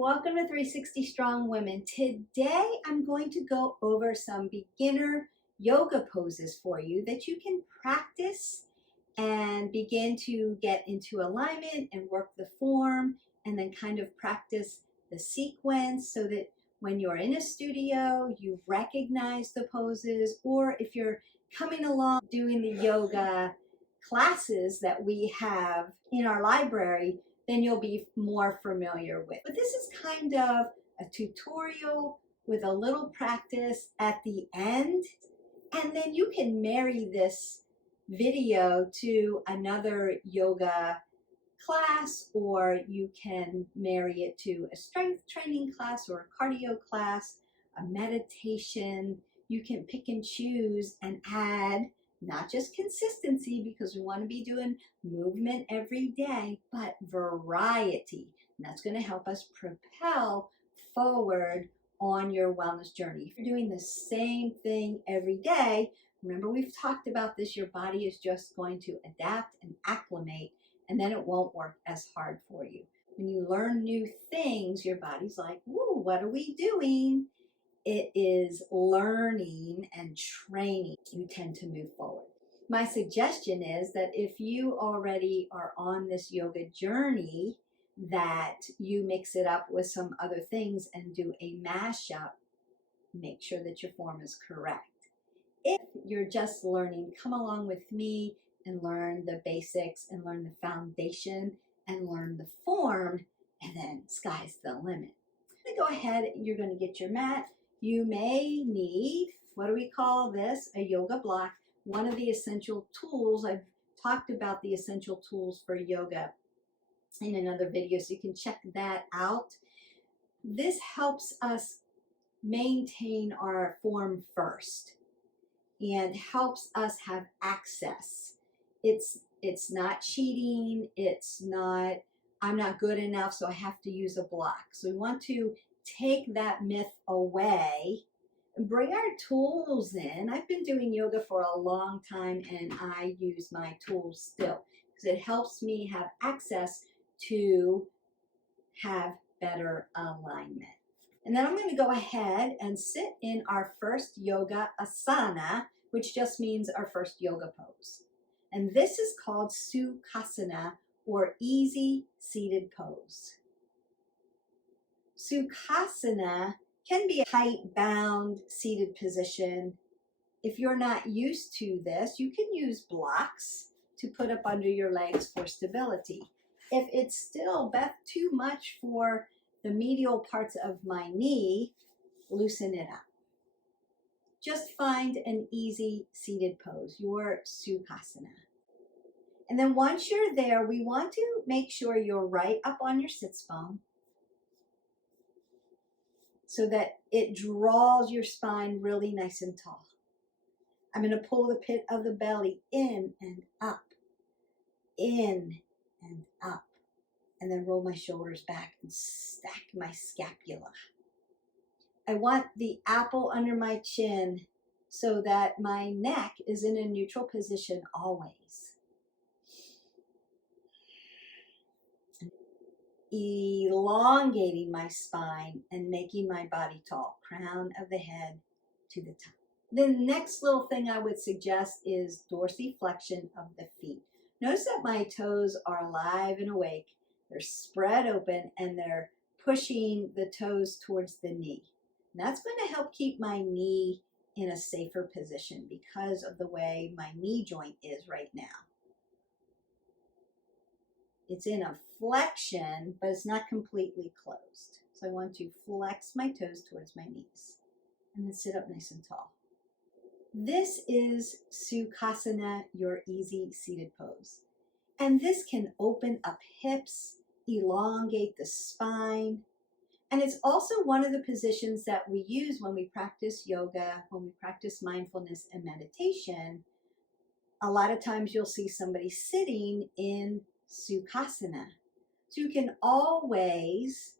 Welcome to 360 Strong Women. Today I'm going to go over some beginner yoga poses for you that you can practice and begin to get into alignment and work the form and then kind of practice the sequence so that when you're in a studio you recognize the poses, or if you're coming along doing the yoga classes that we have in our library, then you'll be more familiar with. But this is kind of a tutorial with a little practice at the end, and then you can marry this video to another yoga class, or you can marry it to a strength training class or a cardio class, a meditation. You can pick and choose and add not just consistency, because we want to be doing movement every day, but variety. And that's going to help us propel forward on your wellness journey. If you're doing the same thing every day, remember we've talked about this, your body is just going to adapt and acclimate, and then it won't work as hard for you. When you learn new things, your body's like, woo, what are we doing? It is learning and training. You tend to move forward. My suggestion is that if you already are on this yoga journey, that you mix it up with some other things and do a mashup. Make sure that your form is correct. If you're just learning, come along with me and learn the basics and learn the foundation and learn the form, and then sky's the limit. I'm going to go ahead, you're going to get your mat. You may need, what do we call this? A yoga block. One of the essential tools, I've talked about the essential tools for yoga in another video, so you can check that out. This helps us maintain our form first and helps us have access. It's not cheating. It's not, I'm not good enough, so I have to use a block. So we want to take that myth away and bring our tools in. I've been doing yoga for a long time, and I use my tools still because it helps me have access to have better alignment. And then I'm going to go ahead and sit in our first Yoga Asana, which just means our first yoga pose. And this is called Sukasana, or easy seated pose. Sukasana can be a tight bound seated position. If you're not used to this, you can use blocks to put up under your legs for stability. If it's still, Beth, too much for the medial parts of my knee, loosen it up. Just find an easy seated pose, your Sukasana. And then once you're there, we want to make sure you're right up on your sits bone, so that it draws your spine really nice and tall. I'm going to pull the pit of the belly in and up, in and up, and then roll my shoulders back and stack my scapula. I want the apple under my chin so that my neck is in a neutral position always. Elongating my spine and making my body tall, crown of the head to the top. The next little thing I would suggest is dorsiflexion of the feet. Notice that my toes are alive and awake. They're spread open and they're pushing the toes towards the knee. And that's going to help keep my knee in a safer position because of the way my knee joint is right now. It's in a flexion, but it's not completely closed. So I want to flex my toes towards my knees and then sit up nice and tall. This is Sukasana, your easy seated pose. And this can open up hips, elongate the spine. And it's also one of the positions that we use when we practice yoga, when we practice mindfulness and meditation. A lot of times you'll see somebody sitting in Sukasana. So you can always,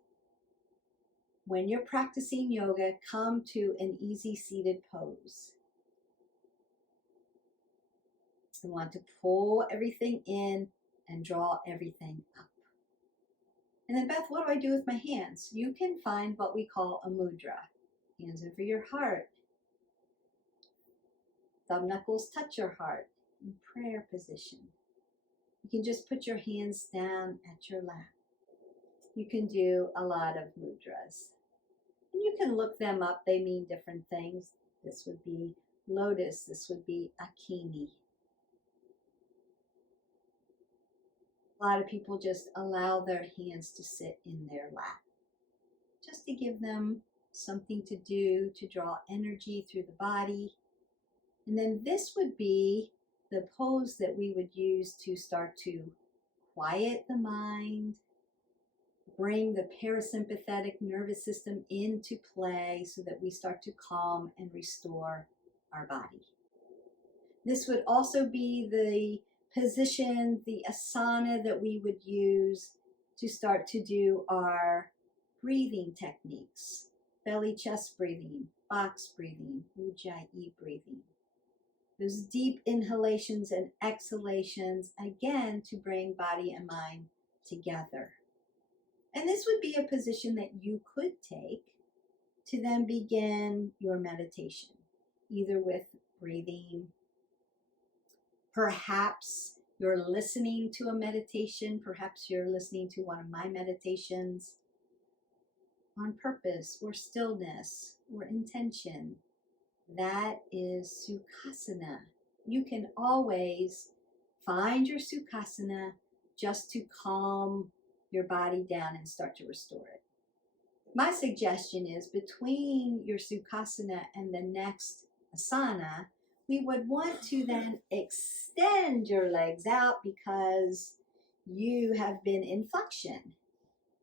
when you're practicing yoga, come to an easy seated pose. You want to pull everything in and draw everything up. And then, Beth, what do I do with my hands? You can find what we call a mudra. Hands over your heart. Thumb knuckles touch your heart in prayer position. You can just put your hands down at your lap. You can do a lot of mudras. And you can look them up. They mean different things. This would be lotus. This would be akini. A lot of people just allow their hands to sit in their lap, just to give them something to do, to draw energy through the body. And then this would be the pose that we would use to start to quiet the mind, bring the parasympathetic nervous system into play so that we start to calm and restore our body. This would also be the position, the asana that we would use to start to do our breathing techniques. Belly chest breathing, box breathing, ujjayi breathing. Those deep inhalations and exhalations, again, to bring body and mind together. And this would be a position that you could take to then begin your meditation, either with breathing. Perhaps you're listening to a meditation. Perhaps you're listening to one of my meditations on purpose or stillness or intention. That is Sukasana. You can always find your Sukasana just to calm your body down and start to restore it. My suggestion is between your Sukasana and the next asana, we would want to then extend your legs out because you have been in flexion.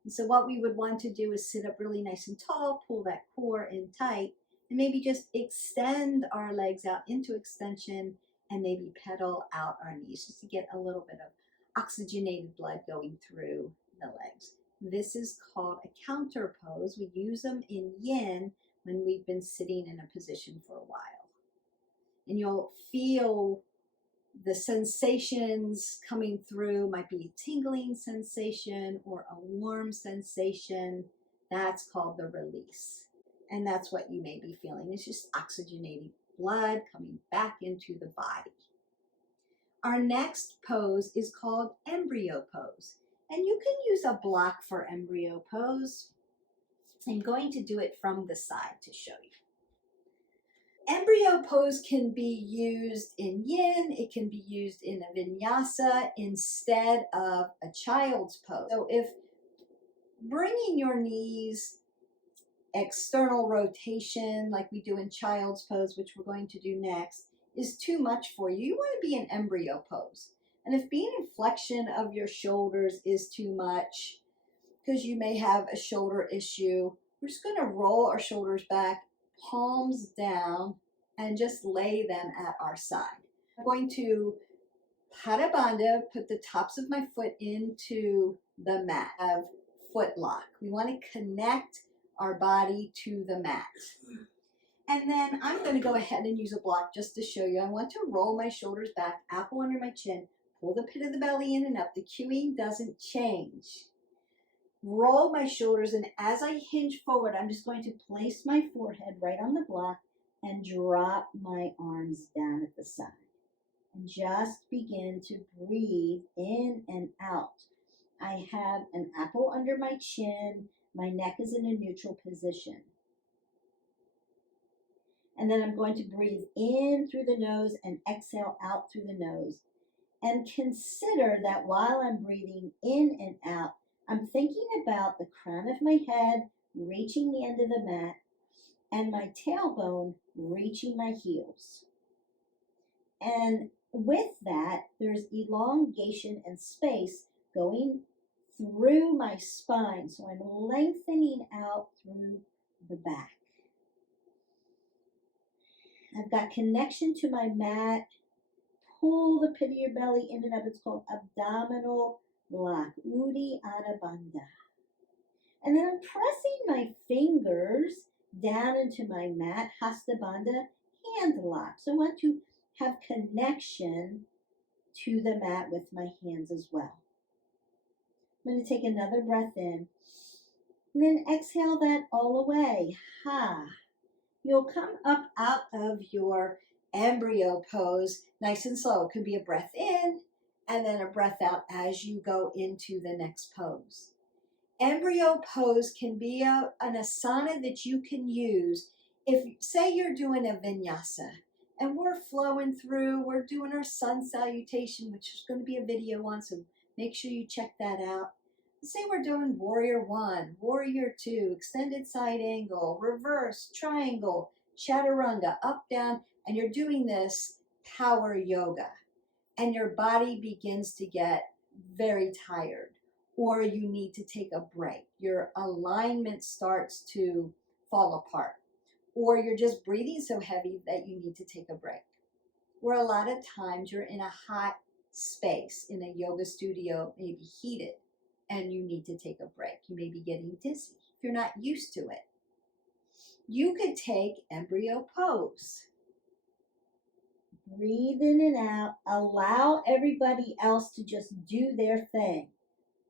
And so what we would want to do is sit up really nice and tall, pull that core in tight, and maybe just extend our legs out into extension and maybe pedal out our knees just to get a little bit of oxygenated blood going through the legs. This is called a counter pose. We use them in yin when we've been sitting in a position for a while. And you'll feel the sensations coming through. Might be a tingling sensation or a warm sensation. That's called the release. And that's what you may be feeling. It's just oxygenated blood coming back into the body. Our next pose is called embryo pose. And you can use a block for embryo pose. I'm going to do it from the side to show you. Embryo pose can be used in yin. It can be used in a vinyasa instead of a child's pose. So if bringing your knees external rotation like we do in child's pose, which we're going to do next, is too much for you, you want to be in embryo pose. And if being in flexion of your shoulders is too much, because you may have a shoulder issue, we're just going to roll our shoulders back, palms down, and just lay them at our side. I'm going to Pada Bandha, put the tops of my foot into the mat, have foot lock. We want to connect our body to the mat. And then I'm going to go ahead and use a block just to show you. I want to roll my shoulders back, apple under my chin, pull the pit of the belly in and up. The cueing doesn't change. Roll my shoulders, and as I hinge forward, I'm just going to place my forehead right on the block and drop my arms down at the side. And just begin to breathe in and out. I have an apple under my chin. My neck is in a neutral position. And then I'm going to breathe in through the nose and exhale out through the nose. And consider that while I'm breathing in and out, I'm thinking about the crown of my head reaching the end of the mat and my tailbone reaching my heels. And with that, there's elongation and space going through my spine. So I'm lengthening out through the back. I've got connection to my mat. Pull the pit of your belly in and up. It's called abdominal lock, Uttanasana Bandha. And then I'm pressing my fingers down into my mat, Hasta Bandha, hand lock. So I want to have connection to the mat with my hands as well. I'm going to take another breath in. And then exhale that all away. Ha. You'll come up out of your embryo pose nice and slow. It could be a breath in and then a breath out as you go into the next pose. Embryo pose can be an asana that you can use if, say, you're doing a vinyasa and we're flowing through, we're doing our sun salutation, which is going to be a video on, so make sure you check that out. Say we're doing warrior one, warrior two, extended side angle, reverse, triangle, chaturanga, up, down, and you're doing this power yoga and your body begins to get very tired or you need to take a break. Your alignment starts to fall apart or you're just breathing so heavy that you need to take a break. Or a lot of times you're in a hot space in a yoga studio, maybe heated, and you need to take a break. You may be getting dizzy if you're not used to it. You could take embryo pose. Breathe in and out. Allow everybody else to just do their thing.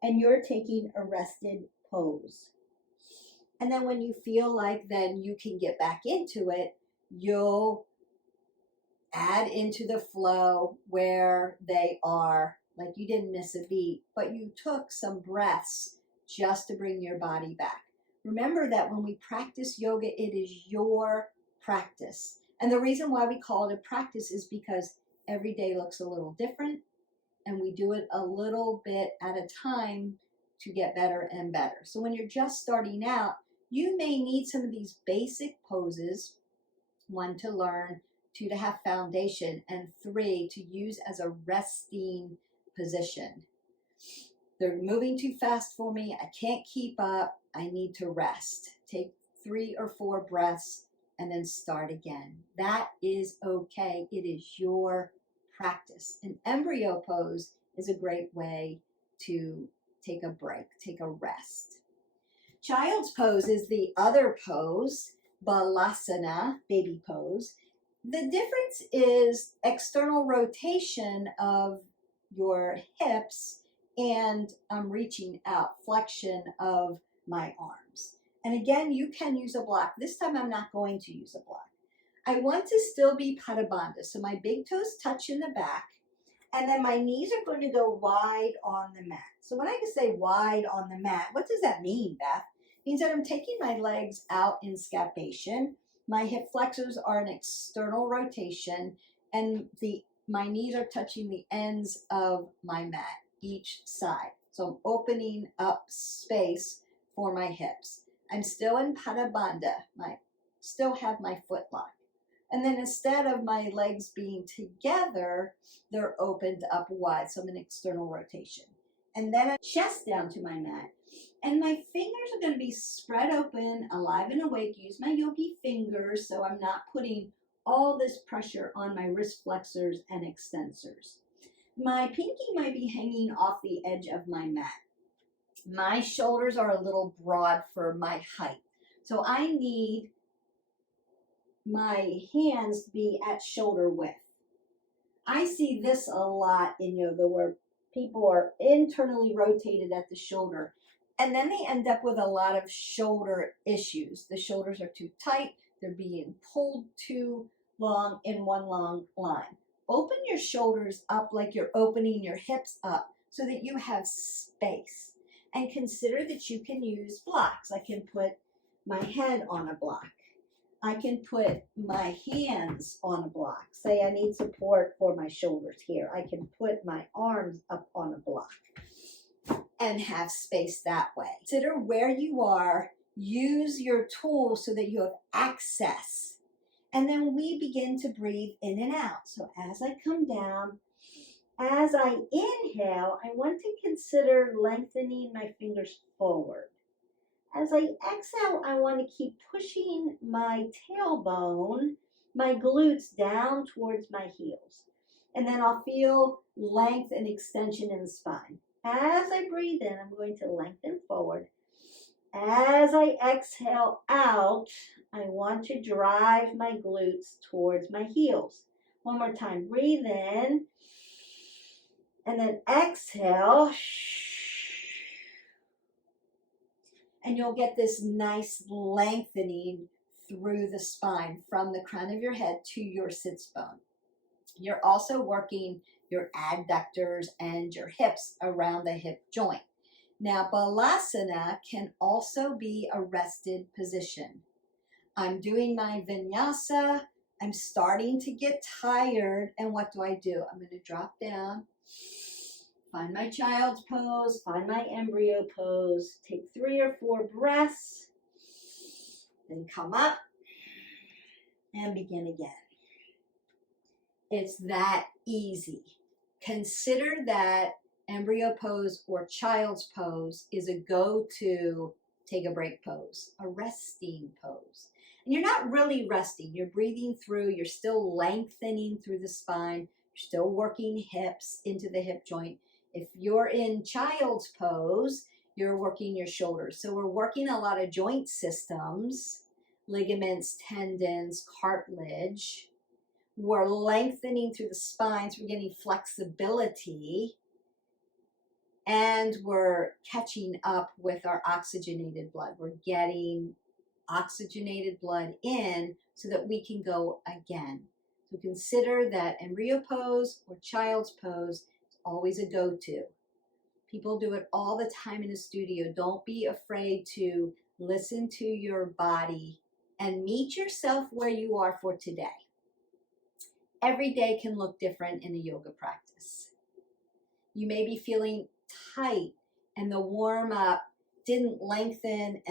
And you're taking a rested pose. And then when you feel like then you can get back into it, you'll add into the flow where they are, like you didn't miss a beat, but you took some breaths just to bring your body back. Remember that when we practice yoga, it is your practice. And the reason why we call it a practice is because every day looks a little different and we do it a little bit at a time to get better and better. So when you're just starting out, you may need some of these basic poses, 1, to learn, 2, to have foundation, and 3, to use as a resting position. They're moving too fast for me. I can't keep up. I need to rest. Take 3 or 4 breaths and then start again. That is okay. It is your practice. An embryo pose is a great way to take a break, take a rest. Child's pose is the other pose, Balasana, baby pose. The difference is external rotation of your hips and I'm reaching out, flexion of my arms. And again, you can use a block. This time I'm not going to use a block. I want to still be Pachimottansana. So my big toes touch in the back and then my knees are going to go wide on the mat. So when I say wide on the mat, what does that mean, Beth? It means that I'm taking my legs out in scapation. My hip flexors are an external rotation and my knees are touching the ends of my mat, each side. So I'm opening up space for my hips. I'm still in Padabandha. Still have my foot lock. And then instead of my legs being together, they're opened up wide. So I'm in external rotation. And then I chest down to my mat. And my fingers are going to be spread open, alive and awake. Use my yogi fingers so I'm not putting all this pressure on my wrist flexors and extensors. My pinky might be hanging off the edge of my mat. My shoulders are a little broad for my height. So I need my hands to be at shoulder width. I see this a lot in yoga where people are internally rotated at the shoulder and then they end up with a lot of shoulder issues. The shoulders are too tight. They're being pulled too long in one long line. Open your shoulders up like you're opening your hips up so that you have space. And consider that you can use blocks. I can put my head on a block. I can put my hands on a block. Say I need support for my shoulders here. I can put my arms up on a block and have space that way. Consider where you are. Use your tools so that you have access. And then we begin to breathe in and out. So as I come down, as I inhale, I want to consider lengthening my fingers forward. As I exhale, I want to keep pushing my tailbone, my glutes down towards my heels. And then I'll feel length and extension in the spine. As I breathe in, I'm going to lengthen forward. As I exhale out, I want to drive my glutes towards my heels. One more time. Breathe in. And then exhale. And you'll get this nice lengthening through the spine from the crown of your head to your sits bone. You're also working your adductors and your hips around the hip joint. Now, Balasana can also be a rested position. I'm doing my vinyasa. I'm starting to get tired. And what do? I'm going to drop down, find my child's pose, find my embryo pose, take 3 or 4 breaths, then come up and begin again. It's that easy. Consider that embryo pose or child's pose is a go-to take a break pose, a resting pose. And you're not really resting. You're breathing through. You're still lengthening through the spine. You're still working hips into the hip joint. If you're in child's pose, you're working your shoulders. So we're working a lot of joint systems, ligaments, tendons, cartilage. We're lengthening through the spine, so we're getting flexibility. And we're catching up with our oxygenated blood. We're getting oxygenated blood in so that we can go again. So consider that embryo pose or child's pose is always a go-to. People do it all the time in the studio. Don't be afraid to listen to your body and meet yourself where you are for today. Every day can look different in a yoga practice. You may be feeling tight and the warm-up didn't lengthen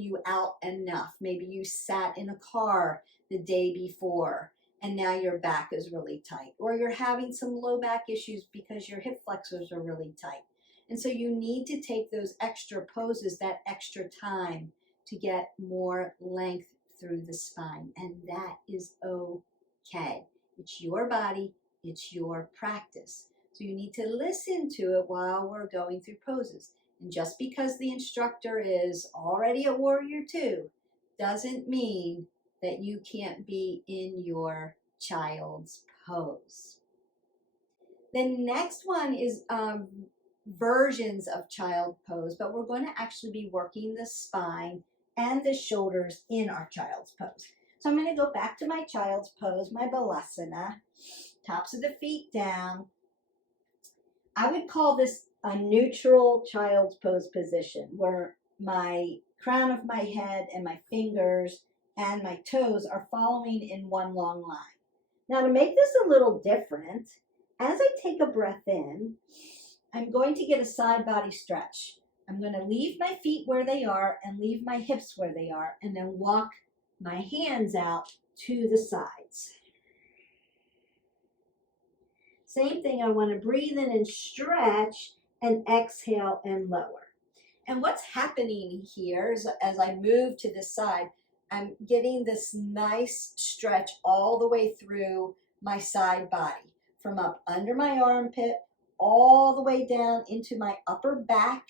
you out enough. Maybe you sat in a car the day before and now your back is really tight, or you're having some low back issues because your hip flexors are really tight. And so you need to take those extra poses, that extra time to get more length through the spine, and that is okay. It's your body, it's your practice. So you need to listen to it while we're going through poses. And just because the instructor is already a warrior two doesn't mean that you can't be in your child's pose. The next one is versions of child pose, but we're going to actually be working the spine and the shoulders in our child's pose. So I'm going to go back to my child's pose, my Balasana, tops of the feet down. I would call this a neutral child's pose position where my crown of my head and my fingers and my toes are following in one long line. Now to make this a little different, as I take a breath in, I'm going to get a side body stretch. I'm going to leave my feet where they are and leave my hips where they are, and then walk my hands out to the sides. Same thing, I want to breathe in and stretch and exhale and lower. And what's happening here is as I move to this side, I'm getting this nice stretch all the way through my side body, from up under my armpit, all the way down into my upper back,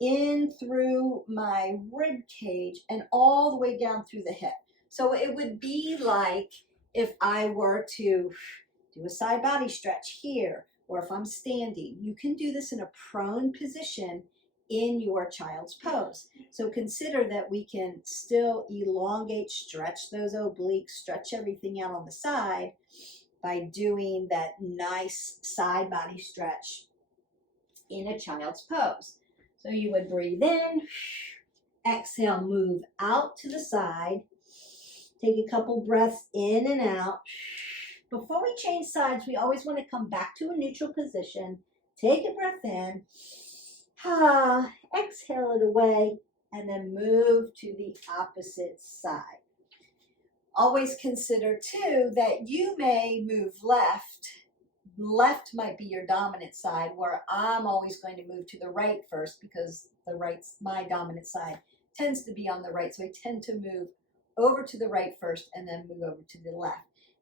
in through my rib cage, and all the way down through the hip. So it would be like if I were to do a side body stretch here, or if I'm standing. You can do this in a prone position in your child's pose. So consider that we can still elongate, stretch those obliques, stretch everything out on the side by doing that nice side body stretch in a child's pose. So you would breathe in, exhale, move out to the side, take a couple breaths in and out. Before we change sides, we always want to come back to a neutral position, take a breath in, exhale it away, and then move to the opposite side. Always consider too that you may move left. Left might be your dominant side, where I'm always going to move to the right first because the right's my dominant side, tends to be on the right. So I tend to move over to the right first and then move over to the left.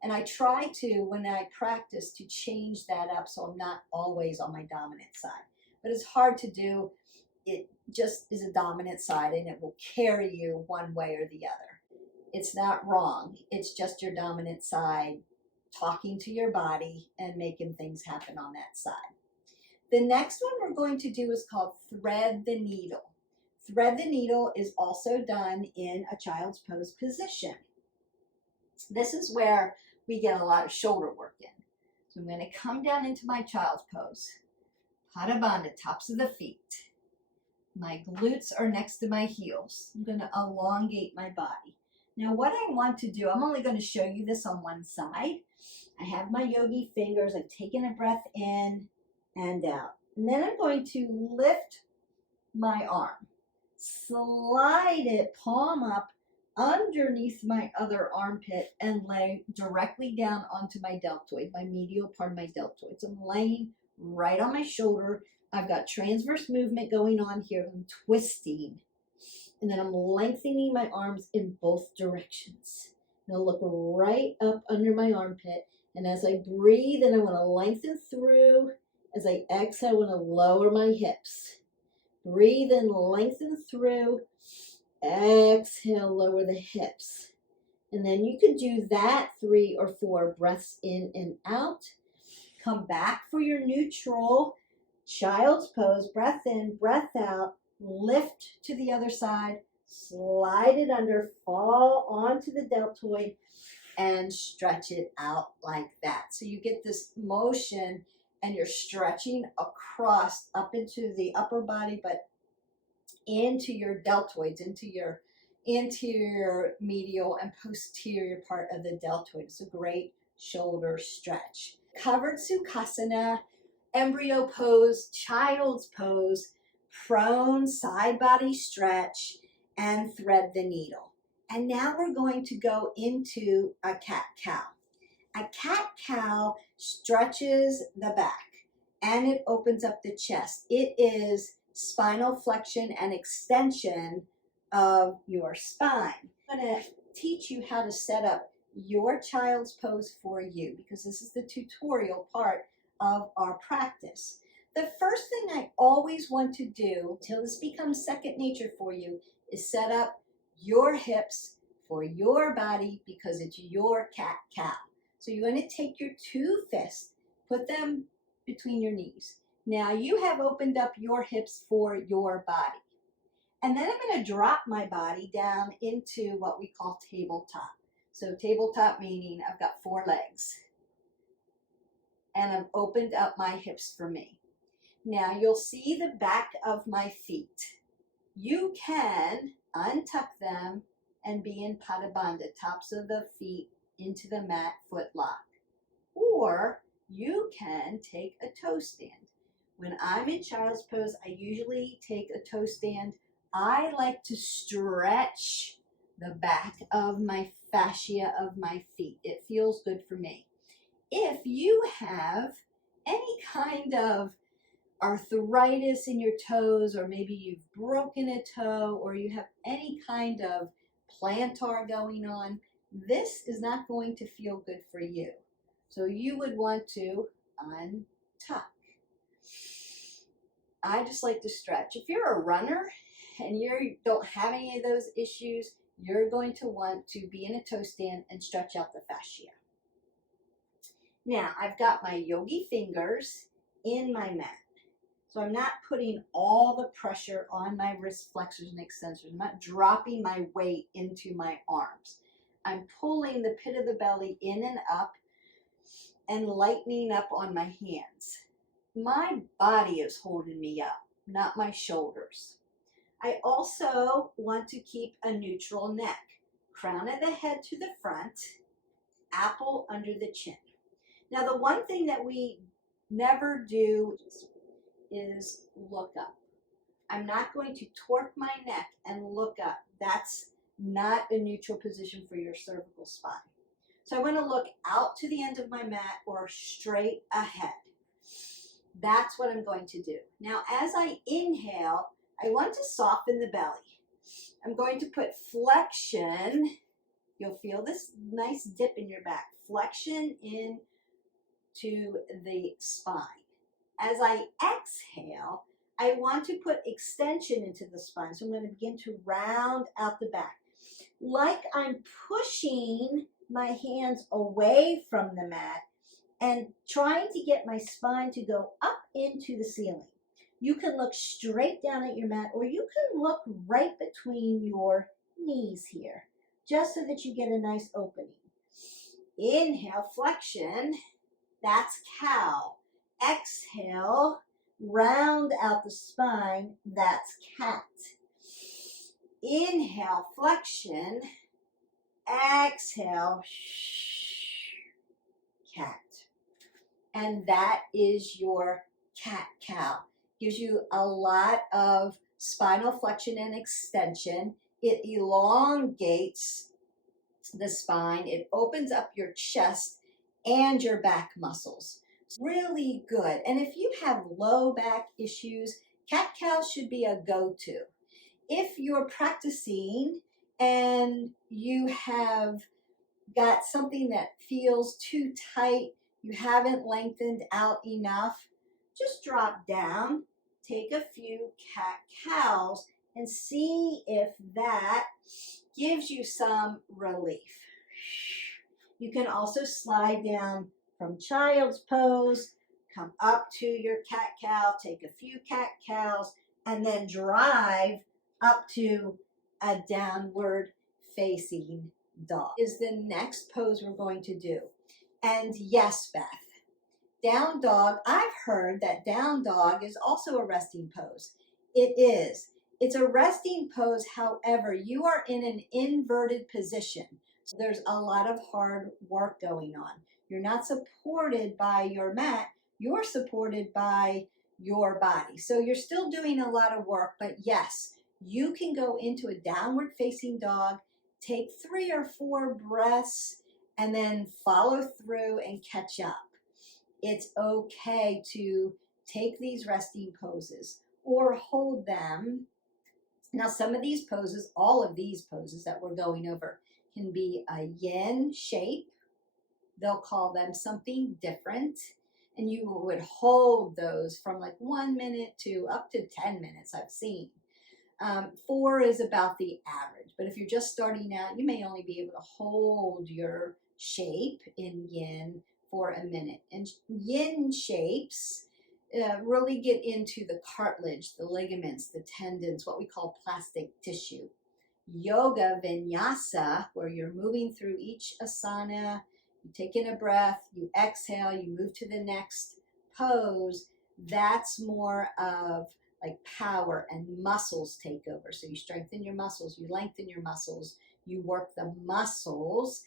And I try to, when I practice, to change that up so I'm not always on my dominant side. But it's hard to do. It just is a dominant side and it will carry you one way or the other. It's not wrong. It's just your dominant side talking to your body and making things happen on that side. The next one we're going to do is called thread the needle. Thread the needle is also done in a child's pose position. This is where we get a lot of shoulder work in. So I'm going to come down into my child's pose. Pada bandha, tops of the feet. My glutes are next to my heels. I'm going to elongate my body. Now what I want to do, I'm only going to show you this on one side. I have my yogi fingers. I've taken a breath in and out. And then I'm going to lift my arm. Slide it palm up underneath my other armpit and lay directly down onto my deltoid, my medial part of my deltoid. So I'm laying right on my shoulder. I've got transverse movement going on here. I'm twisting. And then I'm lengthening my arms in both directions. And I'll look right up under my armpit. And as I breathe, and I want to lengthen through. As I exhale, I want to lower my hips. Breathe and lengthen through. Exhale, lower the hips. And then you could do that 3 or 4 breaths in and out. Come back for your neutral child's pose. Breath in, breath out. Lift to the other side. Slide it under. Fall onto the deltoid and stretch it out like that. So you get this motion and you're stretching across up into the upper body, but into your deltoids, into your anterior, medial, and posterior part of the deltoid. It's a great shoulder stretch. Covered Sukasana, embryo pose, child's pose, prone side body stretch, and thread the needle. And now we're going to go into a cat-cow. A cat-cow stretches the back and it opens up the chest. It is spinal flexion and extension of your spine. I'm going to teach you how to set up your child's pose for you because this is the tutorial part of our practice. The first thing I always want to do till this becomes second nature for you is set up your hips for your body because it's your cat-cow. So you're going to take your 2 fists, put them between your knees. Now you have opened up your hips for your body. And then I'm going to drop my body down into what we call tabletop. So tabletop meaning I've got 4 legs. And I've opened up my hips for me. Now you'll see the back of my feet. You can untuck them and be in Pada bandha, tops of the feet into the mat, foot lock. Or you can take a toe stand. When I'm in child's pose, I usually take a toe stand. I like to stretch the back of my fascia of my feet. It feels good for me. If you have any kind of arthritis in your toes, or maybe you've broken a toe, or you have any kind of plantar going on, this is not going to feel good for you. So you would want to untuck. I just like to stretch. If you're a runner and you don't have any of those issues, you're going to want to be in a toe stand and stretch out the fascia. Now, I've got my yogi fingers in my mat. So I'm not putting all the pressure on my wrist flexors and extensors. I'm not dropping my weight into my arms. I'm pulling the pit of the belly in and up and lightening up on my hands. My body is holding me up, not my shoulders. I also want to keep a neutral neck. Crown of the head to the front, apple under the chin. Now the one thing that we never do is look up. I'm not going to torque my neck and look up. That's not a neutral position for your cervical spine. So I want to look out to the end of my mat or straight ahead. That's what I'm going to do. Now as I inhale, I want to soften the belly. I'm going to put flexion. You'll feel this nice dip in your back. Flexion into the spine. As I exhale, I want to put extension into the spine. So I'm going to begin to round out the back. Like I'm pushing my hands away from the mat and trying to get my spine to go up into the ceiling. You can look straight down at your mat, or you can look right between your knees here, just so that you get a nice opening. Inhale, flexion, that's cow. Exhale, round out the spine, that's cat. Inhale, flexion. Exhale, cat. And that is your cat-cow. Gives you a lot of spinal flexion and extension. It elongates the spine. It opens up your chest and your back muscles. It's really good. And if you have low back issues, cat-cow should be a go-to. If you're practicing and you have got something that feels too tight, you haven't lengthened out enough, just drop down, take a few cat-cows, and see if that gives you some relief. You can also slide down from child's pose, come up to your cat-cow, take a few cat-cows, and then drive up to a downward facing dog. Is the next pose we're going to do. And yes, Beth, down dog, I've heard that down dog is also a resting pose. It is. It's a resting pose, however, you are in an inverted position. So there's a lot of hard work going on. You're not supported by your mat, you're supported by your body. So you're still doing a lot of work, but yes, you can go into a downward facing dog, take 3 or 4 breaths, and then follow through and catch up. It's okay to take these resting poses or hold them. Now, some of these poses, all of these poses that we're going over, can be a yin shape. They'll call them something different. And you would hold those from like 1 minute to up to 10 minutes, I've seen. 4 is about the average. But if you're just starting out, you may only be able to hold your shape in yin for a minute. And yin shapes really get into the cartilage, the ligaments, the tendons, what we call plastic tissue. Yoga vinyasa, where you're moving through each asana, you take in a breath, you exhale, you move to the next pose, that's more of like power, and muscles take over. So you strengthen your muscles, you lengthen your muscles, you work the muscles.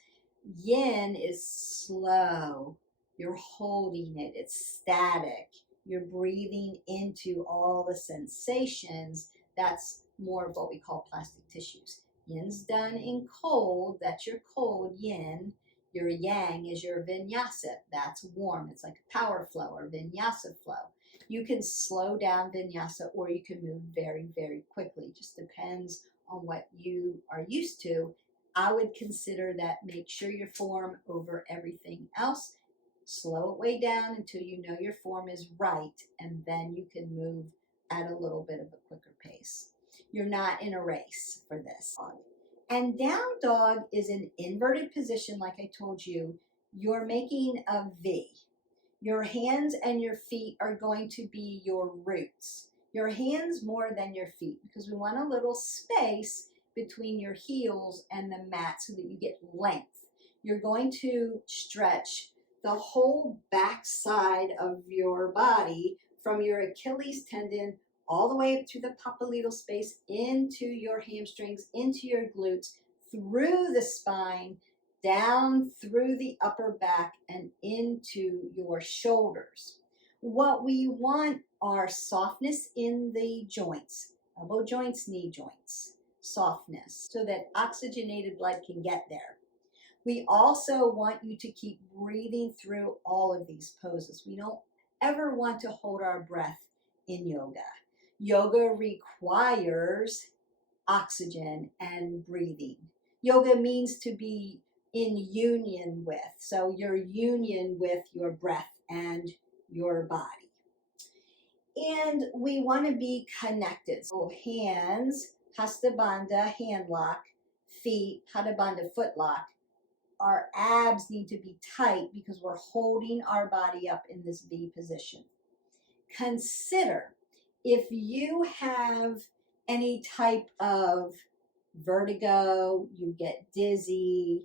Yin is slow. You're holding it. It's static. You're breathing into all the sensations. That's more of what we call plastic tissues. Yin's done in cold. That's your cold yin. Your yang is your vinyasa. That's warm. It's like a power flow or vinyasa flow. You can slow down vinyasa or you can move very, very quickly. It just depends on what you are used to. I would consider that make sure your form over everything else. Slow it way down until you know your form is right, and then you can move at a little bit of a quicker pace. You're not in a race for this. And down dog is an inverted position, like I told you. You're making a V. Your hands and your feet are going to be your roots. Your hands more than your feet, because we want a little space between your heels and the mat so that you get length. You're going to stretch the whole back side of your body from your Achilles tendon all the way up to the papilledal space, into your hamstrings, into your glutes, through the spine, down through the upper back, and into your shoulders. What we want are softness in the joints, elbow joints, knee joints, softness, so that oxygenated blood can get there. We also want you to keep breathing through all of these poses. We don't ever want to hold our breath in yoga. Yoga requires oxygen and breathing. Yoga means to be in union with. So your union with your breath and your body. And we want to be connected. So hands, Hasta Bandha, hand lock, feet, Pada Bandha, foot lock. Our abs need to be tight because we're holding our body up in this V position. Consider If you have any type of vertigo, you get dizzy,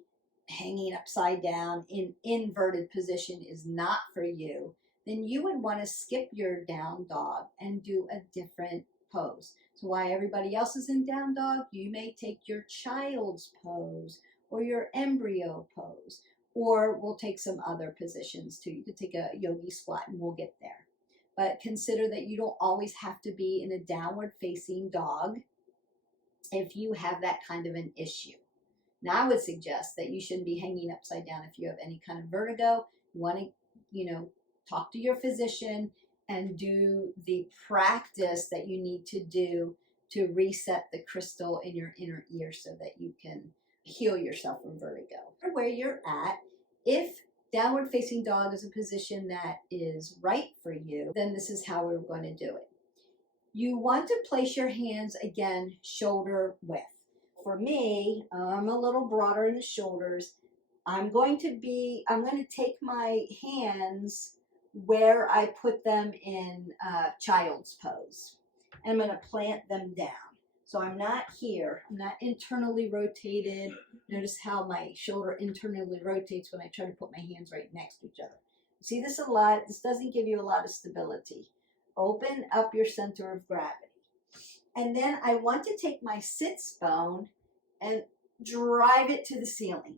hanging upside down in inverted position is not for you, then you would want to skip your down dog and do a different pose. So while everybody else is in down dog, you may take your child's pose or your embryo pose, or we'll take some other positions too. You could take a yogi squat and we'll get there. But consider that you don't always have to be in a downward facing dog if you have that kind of an issue. Now I would suggest that you shouldn't be hanging upside down if you have any kind of vertigo. You want to, talk to your physician and do the practice that you need to do to reset the crystal in your inner ear so that you can heal yourself from vertigo. Where you're at, if downward facing dog is a position that is right for you, then this is how we're going to do it. You want to place your hands again shoulder width. For me, I'm a little broader in the shoulders. I'm going to take my hands where I put them in child's pose. And I'm going to plant them down. So I'm not here. I'm not internally rotated. Notice how my shoulder internally rotates when I try to put my hands right next to each other. See this a lot. This doesn't give you a lot of stability. Open up your center of gravity. And then I want to take my sits bone and drive it to the ceiling.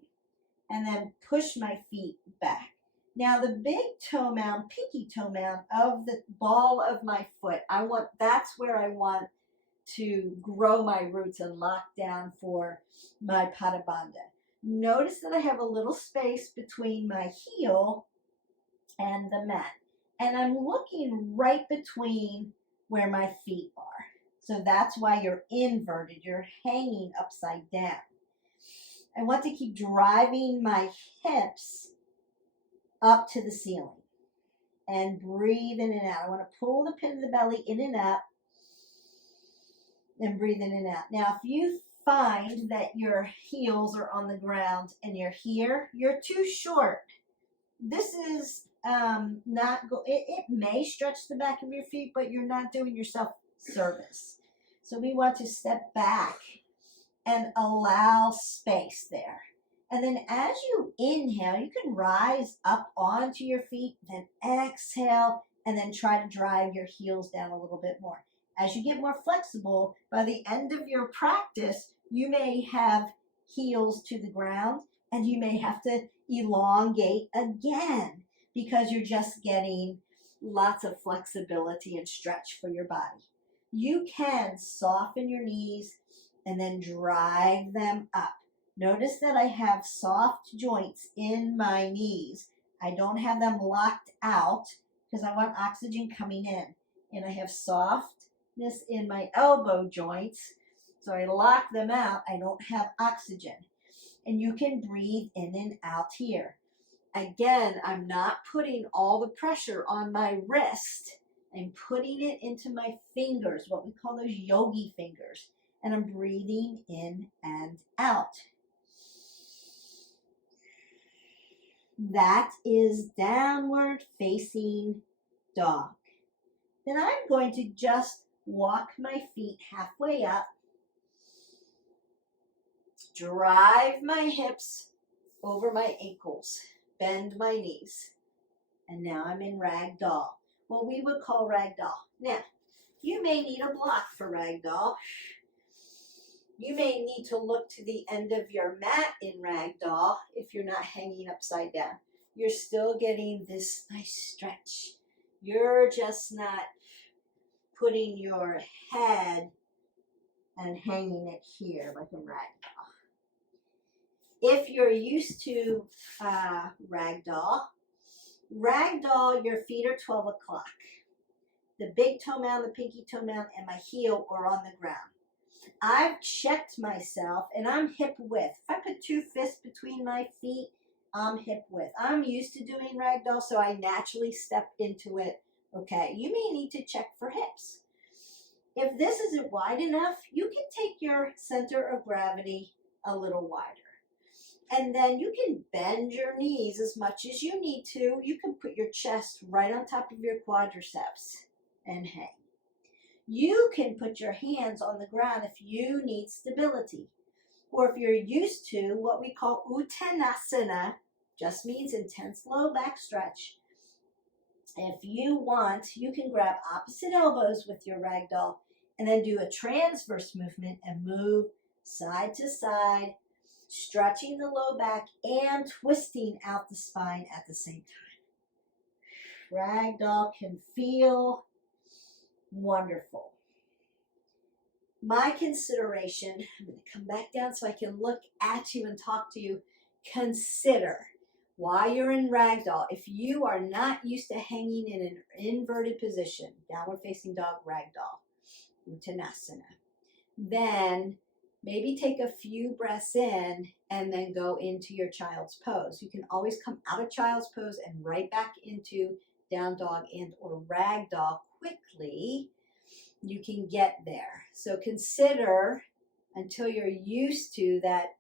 And then push my feet back. Now the big toe mound, pinky toe mound of the ball of my foot, that's where I want to grow my roots and lock down for my Pada Bandha. Notice that I have a little space between my heel and the mat. And I'm looking right between where my feet are. So that's why you're inverted. You're hanging upside down. I want to keep driving my hips up to the ceiling. And breathe in and out. I want to pull the pin of the belly in and up. And breathe in and out. Now, if you find that your heels are on the ground and you're here, you're too short. This is it may stretch the back of your feet, but you're not doing yourself service. So we want to step back and allow space there. And then as you inhale, you can rise up onto your feet, then exhale, and then try to drive your heels down a little bit more. As you get more flexible, by the end of your practice, you may have heels to the ground, and you may have to elongate again because you're just getting lots of flexibility and stretch for your body. You can soften your knees and then drive them up. Notice that I have soft joints in my knees. I don't have them locked out because I want oxygen coming in. And I have softness in my elbow joints. So I lock them out. I don't have oxygen. And you can breathe in and out here. Again, I'm not putting all the pressure on my wrist. I'm putting it into my fingers, what we call those yogi fingers. And I'm breathing in and out. That is downward facing dog. Then I'm going to just walk my feet halfway up, drive my hips over my ankles, bend my knees, and now I'm in ragdoll, what we would call ragdoll. Now, you may need a block for ragdoll. You may need to look to the end of your mat in ragdoll if you're not hanging upside down. You're still getting this nice stretch. You're just not putting your head and hanging it here like a ragdoll. If you're used to ragdoll, your feet are 12 o'clock. The big toe mound, the pinky toe mound, and my heel are on the ground. I've checked myself and I'm hip width. If I put two fists between my feet, I'm hip width. I'm used to doing ragdoll, so I naturally step into it. Okay, you may need to check for hips. If this isn't wide enough, you can take your center of gravity a little wider. And then you can bend your knees as much as you need to. You can put your chest right on top of your quadriceps and hang. You can put your hands on the ground if you need stability. Or if you're used to what we call uttanasana, just means intense low back stretch. If you want, you can grab opposite elbows with your ragdoll and then do a transverse movement and move side to side, stretching the low back and twisting out the spine at the same time. Ragdoll can feel wonderful. My consideration, I'm going to come back down so I can look at you and talk to you. Consider while you're in ragdoll, if you are not used to hanging in an inverted position, downward facing dog, ragdoll, uttanasana, then maybe take a few breaths in and then go into your child's pose. You can always come out of child's pose and right back into down dog and or ragdoll quickly. You can get there. So consider, until you're used to that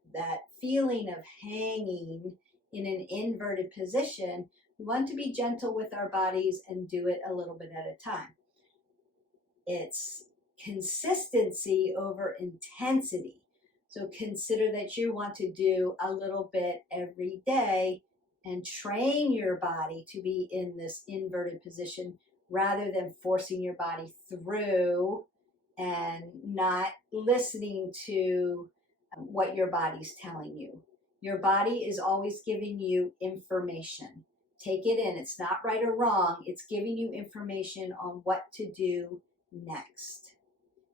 feeling of hanging in an inverted position, we want to be gentle with our bodies and do it a little bit at a time. It's consistency over intensity. So consider that you want to do a little bit every day and train your body to be in this inverted position rather than forcing your body through and not listening to what your body's telling you. Your body is always giving you information. Take it in. It's not right or wrong. It's giving you information on what to do next.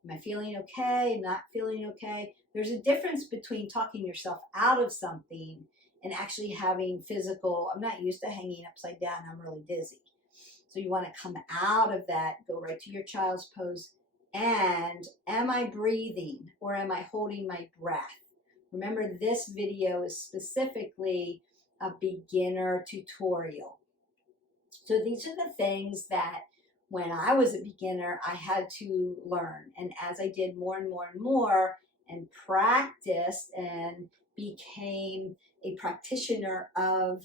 Am I feeling okay? Not feeling okay? There's a difference between talking yourself out of something and actually having physical, I'm not used to hanging upside down, I'm really dizzy. So you want to come out of that, go right to your child's pose, and am I breathing or am I holding my breath? Remember, this video is specifically a beginner tutorial. So these are the things that when I was a beginner, I had to learn. And as I did more and more and more and practiced and became a practitioner of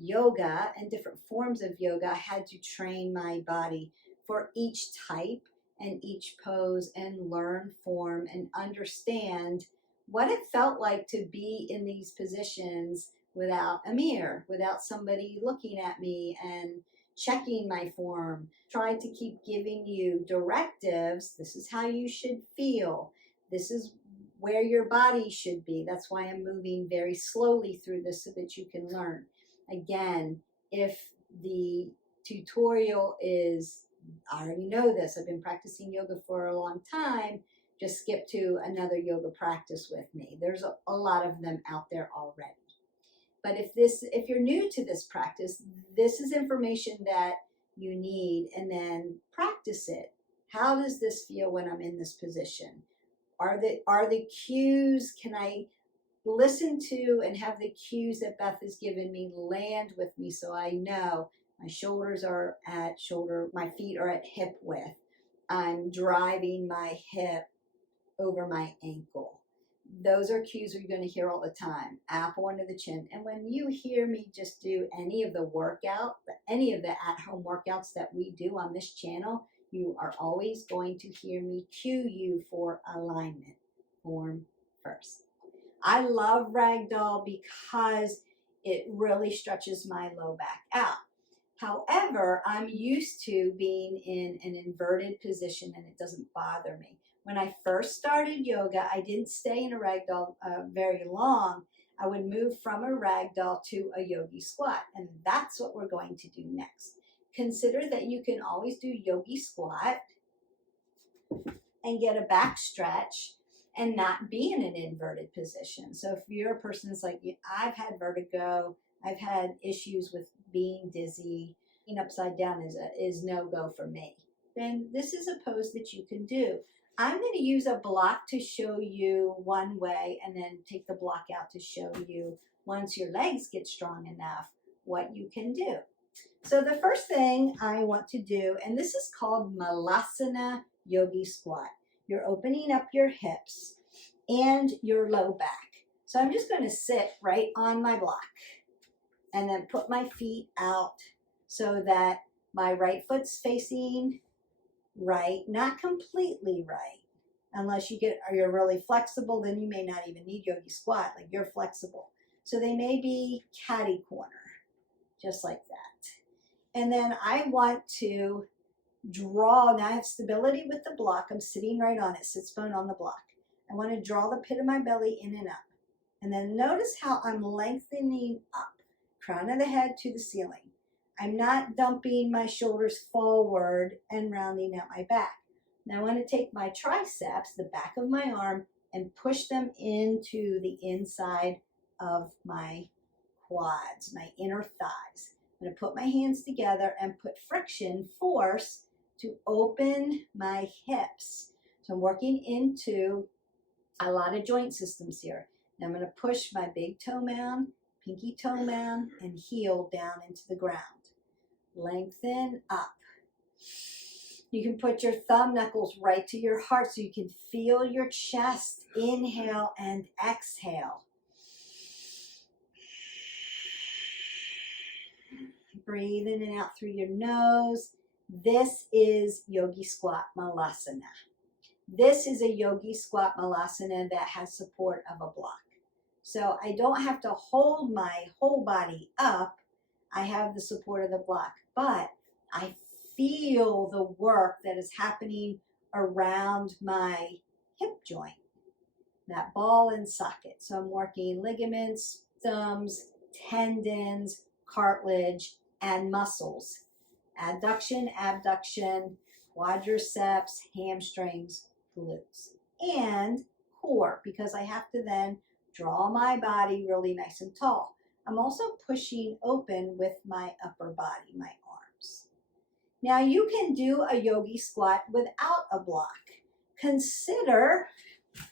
yoga and different forms of yoga, I had to train my body for each type and each pose and learn form and understand what it felt like to be in these positions without a mirror, without somebody looking at me and checking my form. Try to keep giving you directives. This is how you should feel. This is where your body should be. That's why I'm moving very slowly through this so that you can learn. Again, if the tutorial is, I already know this, I've been practicing yoga for a long time, just skip to another yoga practice with me. There's a lot of them out there already. But if you're new to this practice, this is information that you need, and then practice it. How does this feel when I'm in this position? Are the cues, can I listen to and have the cues that Beth has given me land with me so I know my shoulders are at shoulder, my feet are at hip width. I'm driving my hip over my ankle. Those are cues you're going to hear all the time. Apple under the chin. And when you hear me just do any of the at-home workouts that we do on this channel, you are always going to hear me cue you for alignment. Form first. I love ragdoll because it really stretches my low back out. However, I'm used to being in an inverted position and it doesn't bother me. When I first started yoga, I didn't stay in a ragdoll very long. I would move from a ragdoll to a yogi squat, and that's what we're going to do next. Consider that you can always do yogi squat and get a back stretch and not be in an inverted position. So if you're a person that's like, I've had vertigo, I've had issues with being dizzy, being upside down is no-go for me, then this is a pose that you can do. I'm going to use a block to show you one way and then take the block out to show you, once your legs get strong enough, what you can do. So the first thing I want to do, and this is called Malasana yogi squat. You're opening up your hips and your low back. So I'm just going to sit right on my block and then put my feet out so that my right foot's facing right, not completely right. Unless you're really flexible, then you may not even need yogi squat, like you're flexible. So they may be catty corner, just like that. And then I want to draw, now I have stability with the block. I'm sitting right on it, sits bone on the block. I want to draw the pit of my belly in and up. And then notice how I'm lengthening up, crown of the head to the ceiling. I'm not dumping my shoulders forward and rounding out my back. Now I want to take my triceps, the back of my arm, and push them into the inside of my quads, my inner thighs. I'm going to put my hands together and put friction, force, to open my hips. So I'm working into a lot of joint systems here. Now I'm going to push my big toe mound, pinky toe mound, and heel down into the ground. Lengthen up. You can put your thumb knuckles right to your heart so you can feel your chest. Inhale and exhale. Breathe in and out through your nose. This is Yogi Squat Malasana. This is a Yogi Squat Malasana that has support of a block. So I don't have to hold my whole body up. I have the support of the block, but I feel the work that is happening around my hip joint, that ball and socket. So I'm working ligaments, thumbs, tendons, cartilage, and muscles. Adduction, abduction, quadriceps, hamstrings, glutes, and core, because I have to then draw my body really nice and tall. I'm also pushing open with my upper body, my arms. Now you can do a yogi squat without a block. Consider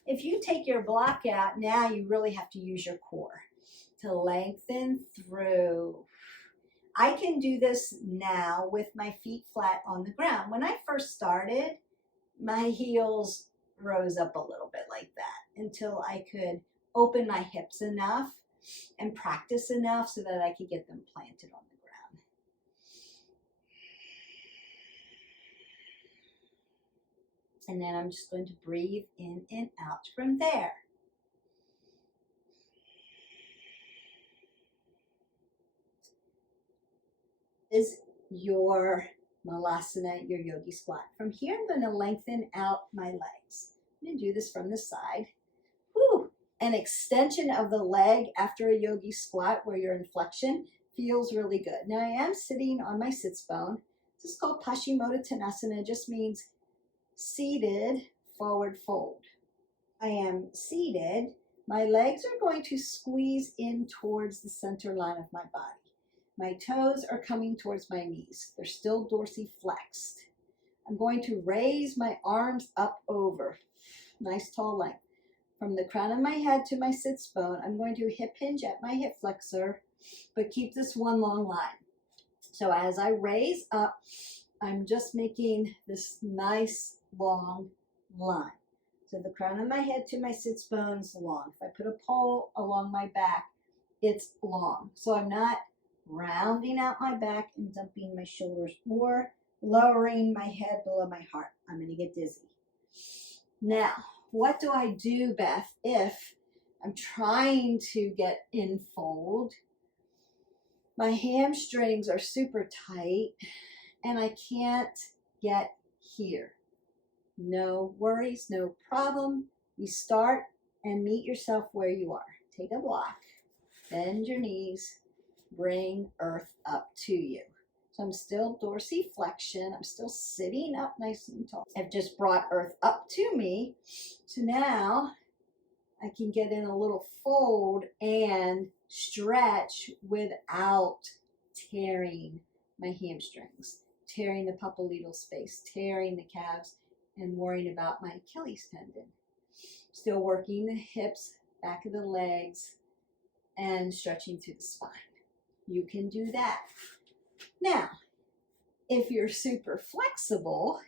if you take your block out, now you really have to use your core to lengthen through. I can do this now with my feet flat on the ground. When I first started, my heels rose up a little bit like that until I could open my hips enough and practice enough so that I could get them planted on the ground. And then I'm just going to breathe in and out from there. Is your Malasana, your yogi squat. From here, I'm going to lengthen out my legs. I'm going to do this from the side. Whew. An extension of the leg after a yogi squat where you're in flexion feels really good. Now I am sitting on my sits bone. This is called Pachimottansana. It just means seated forward fold. I am seated. My legs are going to squeeze in towards the center line of my body. My toes are coming towards my knees. They're still dorsiflexed. I'm going to raise my arms up over. Nice tall length. From the crown of my head to my sits bone, I'm going to hip hinge at my hip flexor, but keep this one long line. So as I raise up, I'm just making this nice long line. So the crown of my head to my sits bone is long. If I put a pole along my back, it's long. So I'm not rounding out my back and dumping my shoulders or lowering my head below my heart. I'm going to get dizzy. Now, what do I do, Beth, if I'm trying to get in fold? My hamstrings are super tight and I can't get here. No worries, no problem. You start and meet yourself where you are. Take a block, bend your knees, bring earth up to you. So I'm still dorsiflexion. I'm still sitting up nice and tall. I've just brought earth up to me. So now I can get in a little fold and stretch without tearing my hamstrings, tearing the popliteal space, tearing the calves, and worrying about my Achilles tendon. Still working the hips, back of the legs, and stretching through the spine. You can do that. Now, if you're super flexible,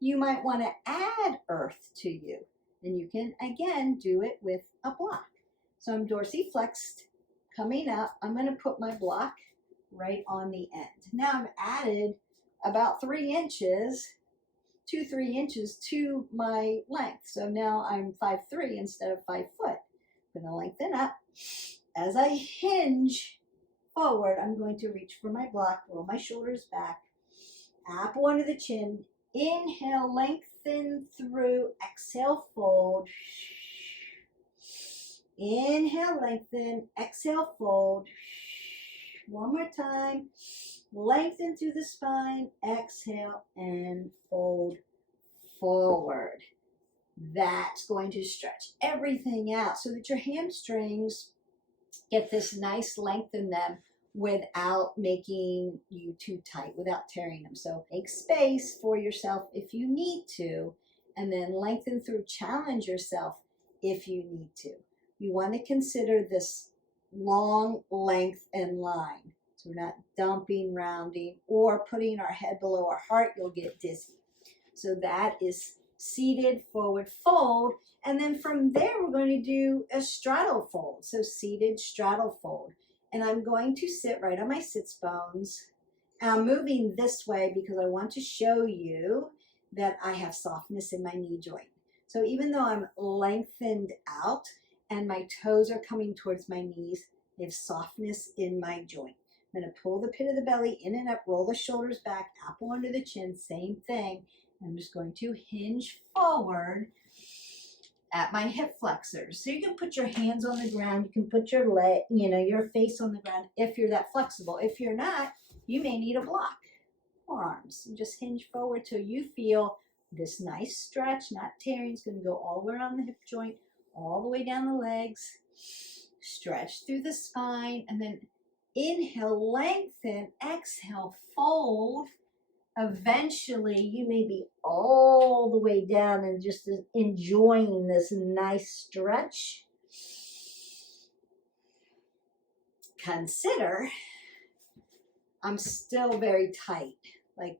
you might want to add earth to you. And you can, again, do it with a block. So I'm dorsiflexed, coming up. I'm going to put my block right on the end. Now I've added about 3 inches 2-3 inches to my length. So now I'm 5'3" instead of 5 foot. I'm going to lengthen up. As I hinge forward, I'm going to reach for my block, roll my shoulders back, apple under the chin. Inhale, lengthen through. Exhale, fold. Inhale, lengthen. Exhale, fold. One more time. Lengthen through the spine. Exhale and fold forward. That's going to stretch everything out so that your hamstrings get this nice length in them without making you too tight, without tearing them. So make space for yourself if you need to, and then lengthen through. Challenge yourself if you need to. You want to consider this long length and line. So we're not dumping, rounding, or putting our head below our heart. You'll get dizzy. So that is seated, forward fold. And then from there, we're going to do a straddle fold. So seated, straddle fold. And I'm going to sit right on my sits bones. And I'm moving this way because I want to show you that I have softness in my knee joint. So even though I'm lengthened out and my toes are coming towards my knees, I have softness in my joint. I'm going to pull the pit of the belly in and up, roll the shoulders back, apple under the chin, same thing. I'm just going to hinge forward at my hip flexors. So you can put your hands on the ground, you can put your leg, your face on the ground if you're that flexible. If you're not, you may need a block. Forearms. And just hinge forward till you feel this nice stretch, not tearing. It's going to go all the way around the hip joint, all the way down the legs. Stretch through the spine, and then inhale, lengthen, exhale, fold. Eventually, you may be all the way down and just enjoying this nice stretch. Consider, I'm still very tight. Like,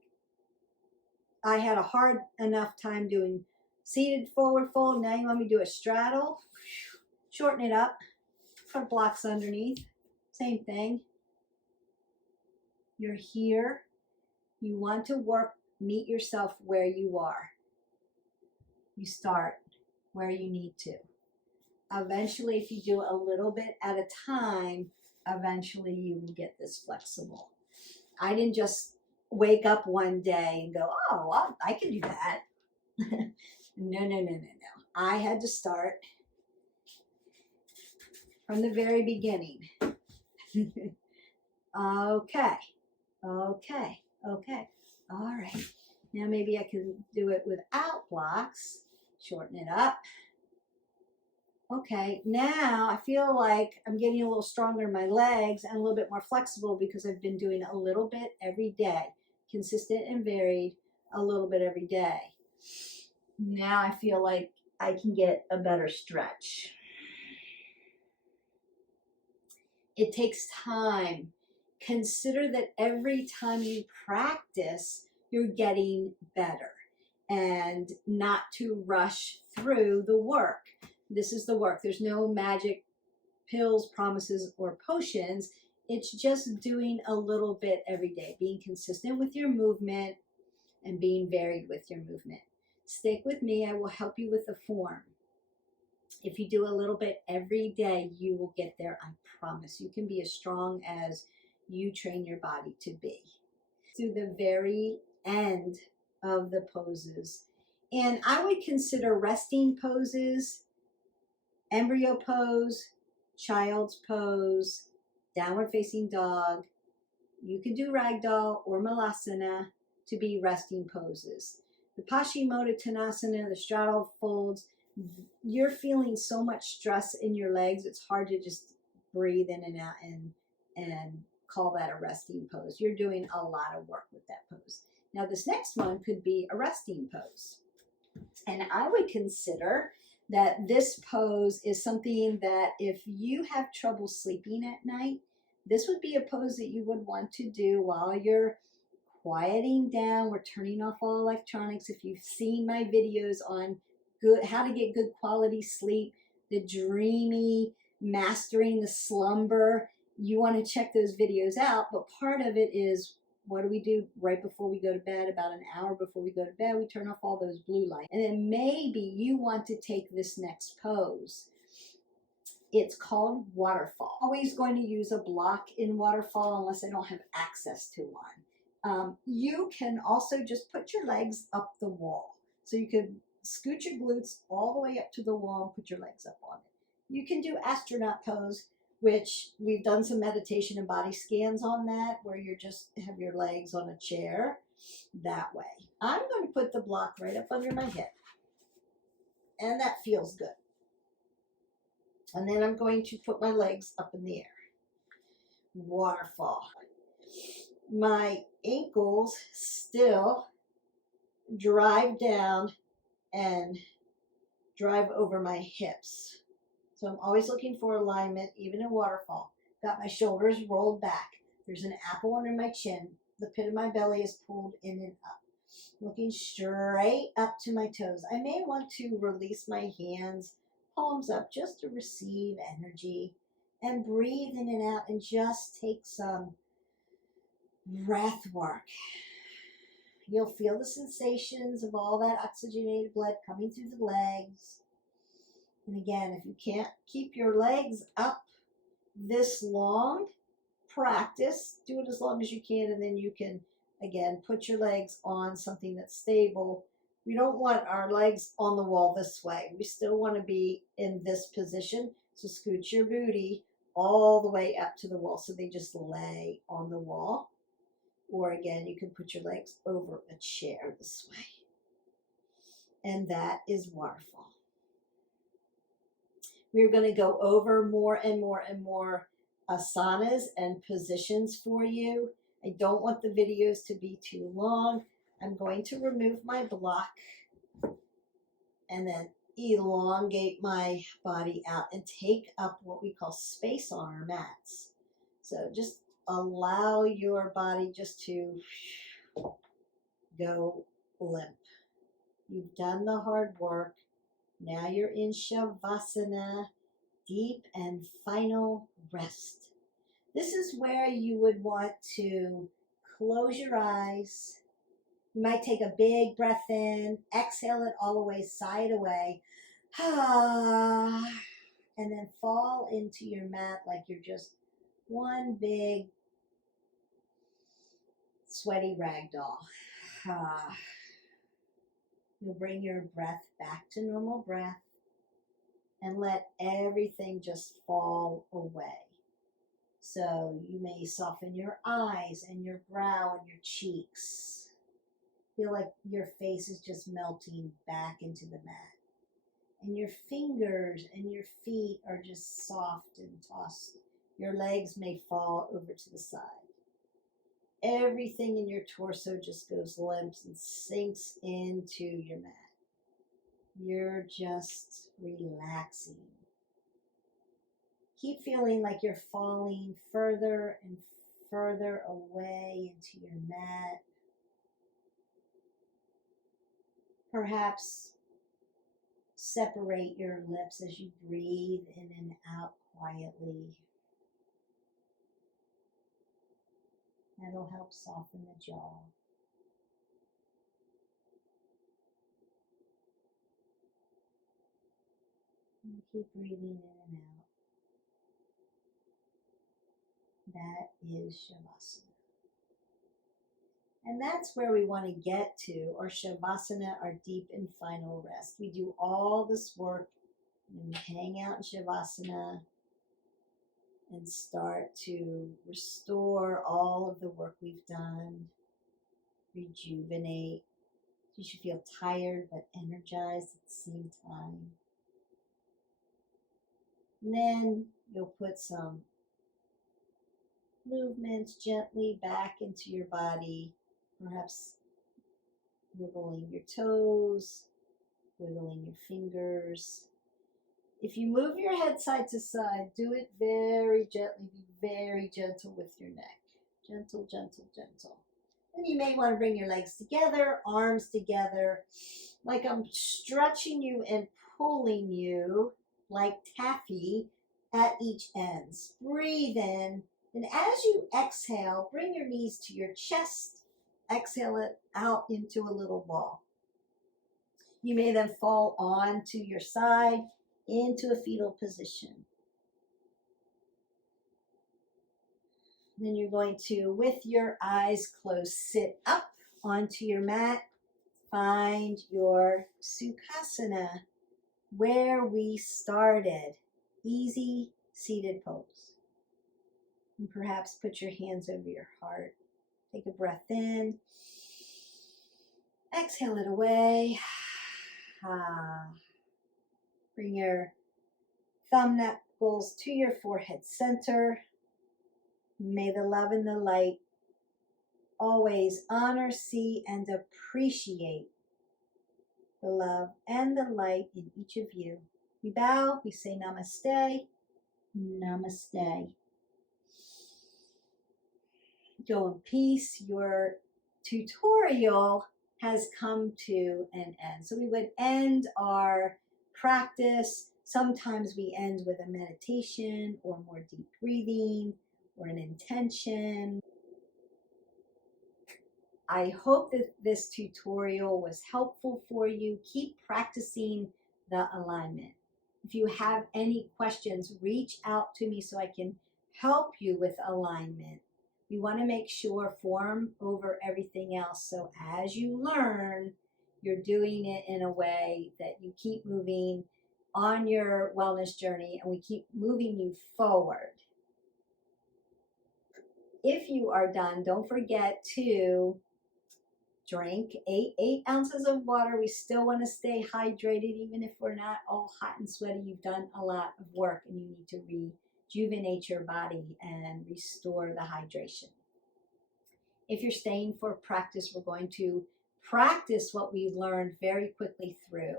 I had a hard enough time doing seated forward fold. Now you want me to do a straddle. Shorten it up. Put blocks underneath. Same thing. You're here. You want to meet yourself where you are. You start where you need to. Eventually, if you do a little bit at a time, eventually you will get this flexible. I didn't just wake up one day and go, oh, well, I can do that. No. I had to start from the very beginning. Okay. All right. Now maybe I can do it without blocks. Shorten it up. Okay, now I feel like I'm getting a little stronger in my legs and a little bit more flexible because I've been doing a little bit every day. Consistent and varied, a little bit every day. Now I feel like I can get a better stretch. It takes time. Consider that every time you practice, you're getting better, and not to rush through the work. This is the work. There's no magic pills, promises, or potions. It's just doing a little bit every day, being consistent with your movement and being varied with your movement. Stick with me. I will help you with the form. If you do a little bit every day, you will get there. I promise. You can be as strong as you train your body to be. To the very end of the poses. And I would consider resting poses, embryo pose, child's pose, downward facing dog. You can do ragdoll or Malasana to be resting poses. The Pachimottansana, the straddle folds, you're feeling so much stress in your legs, it's hard to just breathe in and out and call that a resting pose. You're doing a lot of work with that pose. Now this next one could be a resting pose. And I would consider that this pose is something that if you have trouble sleeping at night, this would be a pose that you would want to do while you're quieting down. We're turning off all electronics. If you've seen my videos on how to get good quality sleep, the dreamy, mastering the slumber, you want to check those videos out. But part of it is what do we do right before we go to bed? About an hour before we go to bed, we turn off all those blue lights. And then maybe you want to take this next pose. It's called waterfall. Always going to use a block in waterfall unless I don't have access to one. You can also just put your legs up the wall. So you could scoot your glutes all the way up to the wall and put your legs up on it. You can do astronaut pose, which we've done some meditation and body scans on that, where you just have your legs on a chair that way. I'm going to put the block right up under my hip, and that feels good. And then I'm going to put my legs up in the air. Waterfall. My ankles still drive down and drive over my hips. So I'm always looking for alignment, even in waterfall. Got my shoulders rolled back. There's an apple under my chin. The pit of my belly is pulled in and up. Looking straight up to my toes. I may want to release my hands, palms up, just to receive energy. And breathe in and out and just take some breath work. You'll feel the sensations of all that oxygenated blood coming through the legs. And again, if you can't keep your legs up this long, practice. Do it as long as you can, and then you can, again, put your legs on something that's stable. We don't want our legs on the wall this way. We still want to be in this position. So scoot your booty all the way up to the wall so they just lay on the wall. Or again, you can put your legs over a chair this way. And that is waterfall. We're going to go over more and more and more asanas and positions for you. I don't want the videos to be too long. I'm going to remove my block and then elongate my body out and take up what we call space on our mats. So just allow your body just to go limp. You've done the hard work. Now you're in Savasana, deep and final rest. This is where you would want to close your eyes. You might take a big breath in, exhale it all the way, sigh it away, and then fall into your mat like you're just one big sweaty rag doll. You'll bring your breath back to normal breath and let everything just fall away. So you may soften your eyes and your brow and your cheeks. Feel like your face is just melting back into the mat. And your fingers and your feet are just soft and tossed. Your legs may fall over to the side. Everything in your torso just goes limp and sinks into your mat. You're just relaxing. Keep feeling like you're falling further and further away into your mat. Perhaps separate your lips as you breathe in and out quietly. That'll help soften the jaw. And keep breathing in and out. That is Shavasana. And that's where we want to get to, or Shavasana, our deep and final rest. We do all this work and hang out in Shavasana and start to restore all of the work we've done, rejuvenate. You should feel tired but energized at the same time. And then you'll put some movements gently back into your body, perhaps wiggling your toes, wiggling your fingers. If you move your head side to side, do it very gently. Be very gentle with your neck. Gentle, gentle, gentle. And you may want to bring your legs together, arms together, like I'm stretching you and pulling you like taffy at each ends. Breathe in And as you exhale, bring your knees to your chest. Exhale it out into a little ball. You may then fall onto your side into a fetal position. Then you're going to, with your eyes closed, sit up onto your mat. Find your Sukasana, where we started. Easy seated pose. And perhaps put your hands over your heart. Take a breath in. Exhale it away. Bring your thumb knuckles to your forehead center. May the love and the light always honor, see, and appreciate the love and the light in each of you. We bow, we say namaste, namaste. Go in peace. Your tutorial has come to an end. So we would end our practice. Sometimes we end with a meditation or more deep breathing or an intention. I hope that this tutorial was helpful for you. Keep practicing the alignment. If you have any questions, reach out to me so I can help you with alignment. We want to make sure form over everything else. So as you learn, you're doing it in a way that you keep moving on your wellness journey and we keep moving you forward. If you are done, don't forget to drink 8 ounces of water. We still want to stay hydrated, even if we're not all hot and sweaty. You've done a lot of work and you need to rejuvenate your body and restore the hydration. If you're staying for practice, we're going to practice what we learned very quickly through.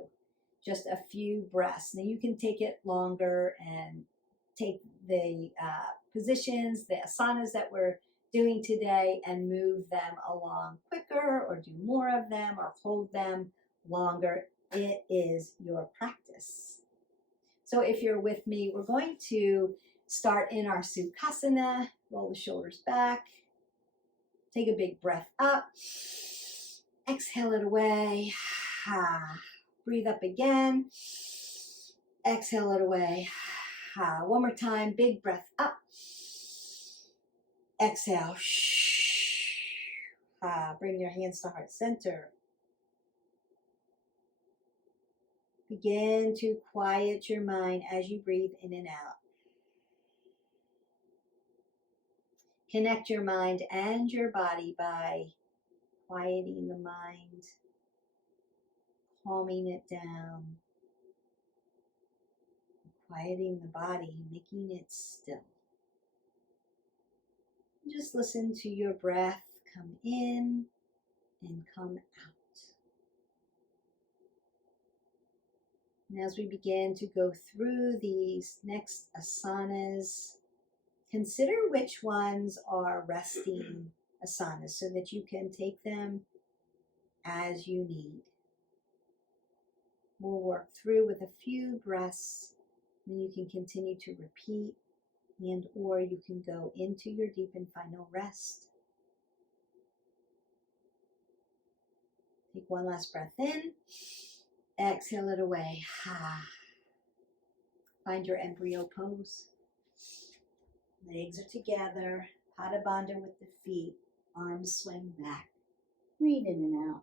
Just a few breaths. Now you can take it longer and take the positions, the asanas that we're doing today and move them along quicker or do more of them or hold them longer. It is your practice. So if you're with me, we're going to start in our Sukasana. Roll the shoulders back. Take a big breath up. Exhale it away. Breathe up again. Exhale it away. One more time. Big breath up. Exhale. Bring your hands to heart center. Begin to quiet your mind as you breathe in and out. Connect your mind and your body by quieting the mind, calming it down, quieting the body, making it still. Just listen to your breath come in and come out. And as we begin to go through these next asanas, consider which ones are resting asanas so that you can take them as you need. We'll work through with a few breaths, and you can continue to repeat, and or you can go into your deep and final rest. Take one last breath in, exhale it away. Find your embryo pose. Legs are together, Pada Bandha with the feet, arms swing back. Breathe in and out.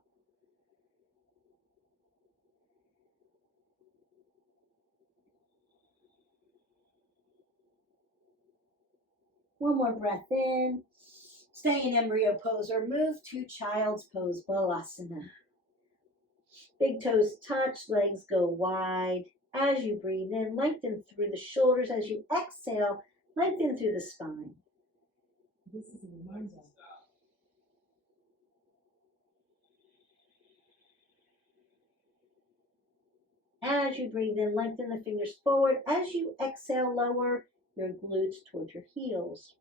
One more breath in. Stay in embryo pose or move to child's pose, Balasana. Big toes touch, legs go wide. As you breathe in, lengthen through the shoulders. As you exhale, lengthen through the spine. This is a reminder. As you breathe in, lengthen the fingers forward. As you exhale, lower your glutes towards your heels.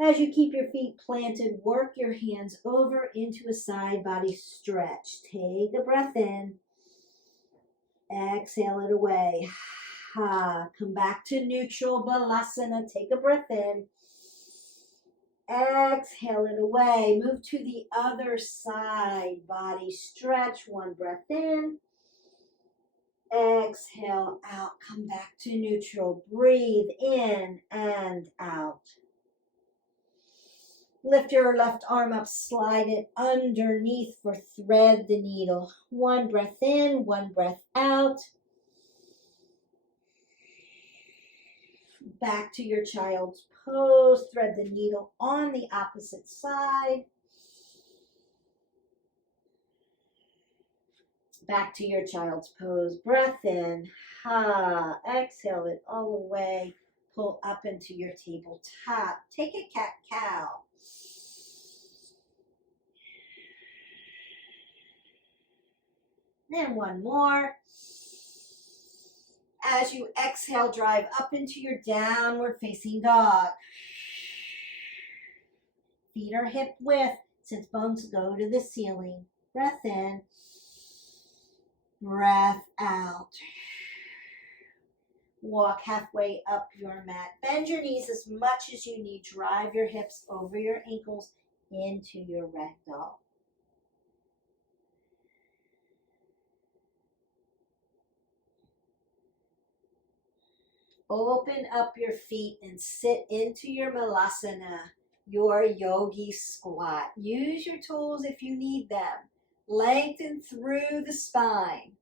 As you keep your feet planted, work your hands over into a side body stretch. Take a breath in. Exhale it away. Come back to neutral Balasana. Take a breath in. Exhale it away. Move to the other side. Body stretch. One breath in. Exhale out. Come back to neutral. Breathe in and out. Lift your left arm up. Slide it underneath for thread the needle. One breath in. One breath out. Back to your child's pose. Thread the needle on the opposite side. Back to your child's pose. Breath in. Exhale it all away. Pull up into your tabletop. Take a cat-cow. Then one more. As you exhale, drive up into your downward facing dog. Feet are hip width. Sit bones go to the ceiling. Breath in. Breath out. Walk halfway up your mat. Bend your knees as much as you need. Drive your hips over your ankles into your ragdoll. Open up your feet and sit into your Malasana, your yogi squat. Use your tools if you need them. Lengthen through the spine.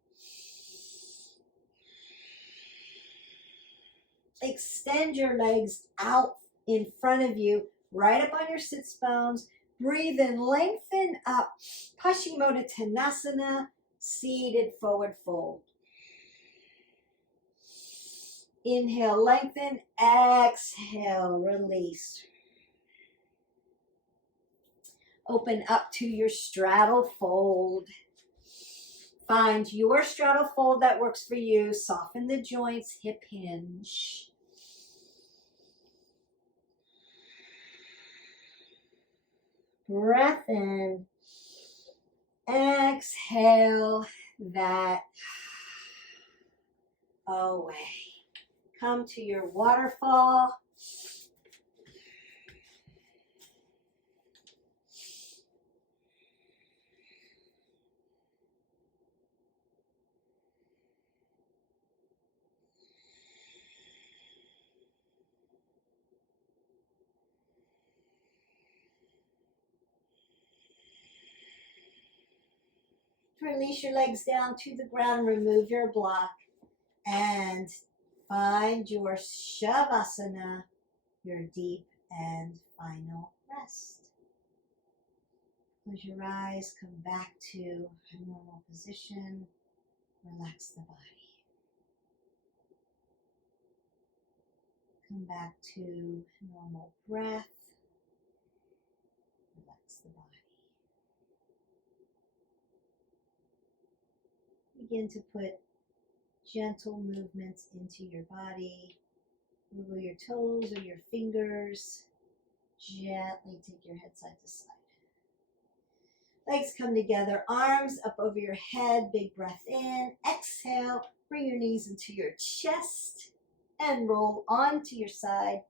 Extend your legs out in front of you, right up on your sits bones. Breathe in, lengthen up. Pachimottansana, seated forward fold. Inhale, lengthen. Exhale, release. Open up to your straddle fold. Find your straddle fold that works for you. Soften the joints, hip hinge. Breath in. Exhale that away. Come to your waterfall. Release your legs down to the ground. Remove your block and find your Savasana, your deep and final rest. Close your eyes, come back to a normal position. Relax the body. Come back to normal breath. Relax the body. Begin to put gentle movements into your body. Wiggle your toes or your fingers. Gently take your head side to side. Legs come together, arms up over your head. Big breath in. Exhale, bring your knees into your chest and roll onto your side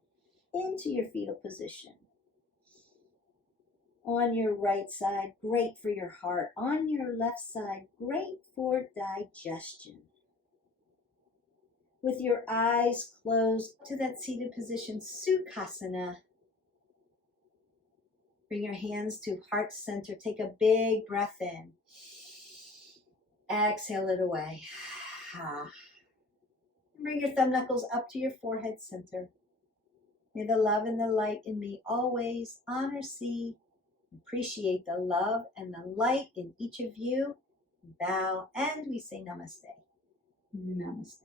into your fetal position. On your right side, great for your heart. On your left side, great for digestion. With your eyes closed to that seated position, Sukasana. Bring your hands to heart center. Take a big breath in. Exhale it away. Bring your thumb knuckles up to your forehead center. May the love and the light in me always honor, see, appreciate the love and the light in each of you. Bow and we say namaste. Namaste.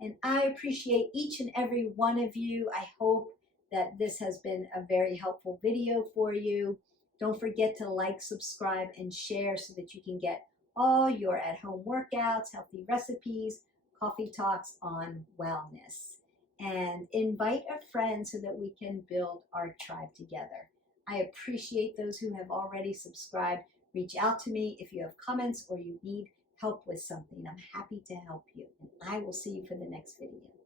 And I appreciate each and every one of you. I hope that this has been a very helpful video for you. Don't forget to like, subscribe, and share so that you can get all your at-home workouts, healthy recipes, coffee talks on wellness. And invite a friend so that we can build our tribe together. I appreciate those who have already subscribed. Reach out to me if you have comments or you need help with something, I'm happy to help you. And I will see you for the next video.